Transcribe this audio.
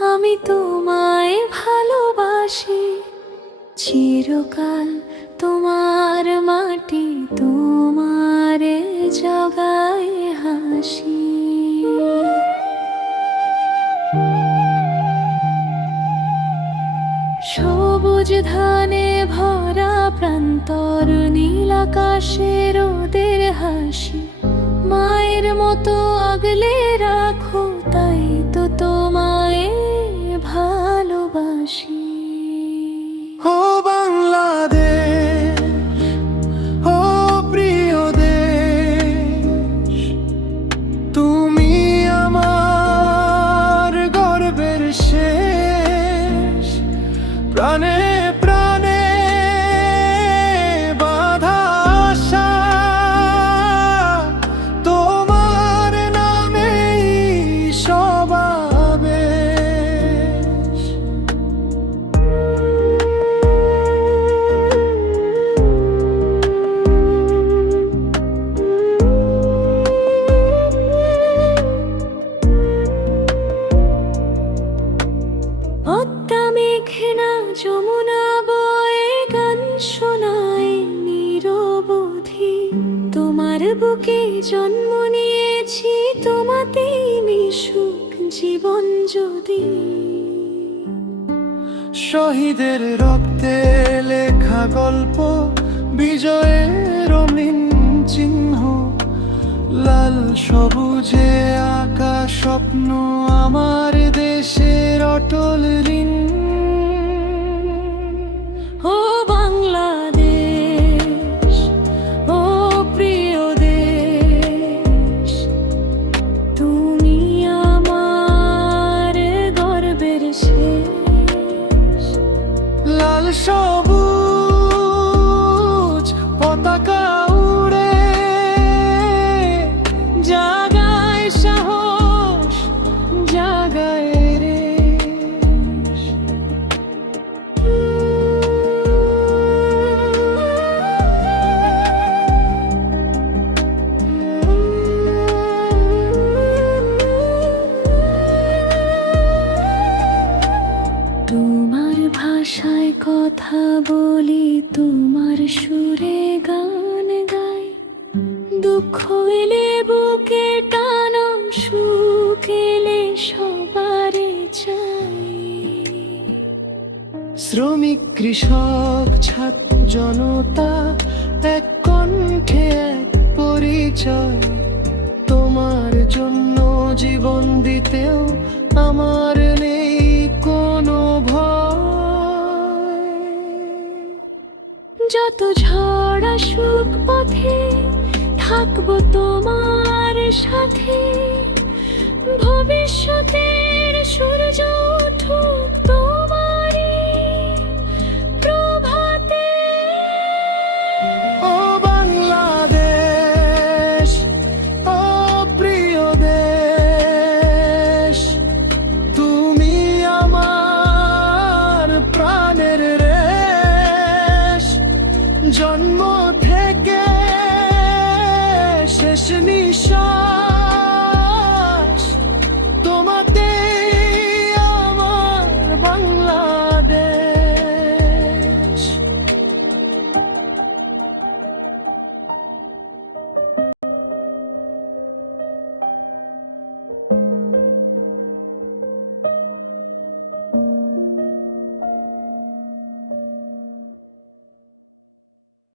আমি তোমায় ভালোবাসি, চিরকাল তোমার মাটি, তোমার জাগায় হাসি। সবুজ ধানে ভরা প্রান্তর, নীল আকাশে রোদের হাসি। মায়ের মতো আগলে রাখো, তাই তো তোমায় ভালোবাসি। ও বাংলাদেশ, ও প্রিয় দেশ, তুমি আমার গর্বের শেষ। প্রাণে প্রাণে বাঁধা আশা, তোমার নামেই সব আবেশ। পদ্মা মেঘনা যমুনা বয়ে গান শোনায় নিরবধি। তোমার বুকে জন্ম নিয়েছি, তোমাতেই মিশুক জীবন যদি। শহীদের রক্তে লেখা গল্প, বিজয়ের রঙিন চিহ্ন। লাল সবুজে আঁকা স্বপ্ন, আমার দেশের অটল ঋণ। ও বাংলাদেশ, ও প্রিয় দেশ, তুমি আমার গর্বের শেষ। লাল সবুজ পতাকা উড়ে জাগায় সাহস, জাগায় রেশ। তোমার ভাষায় কথা বলি, তোমার সুরে গান গাই। দুঃখ এলে বুকে টানো, সুখ এলে সবারে চাই। শ্রমিক, কৃষক, ছাত্র, জনতা, এক কণ্ঠে এক পরিচয়। তোমার জন্য জীবন দিতেও আমার নেই কোনো ভয়। যত ঝড় আসুক পথে, থাকবো তোমার সাথে। ভবিষ্যতের সূর্য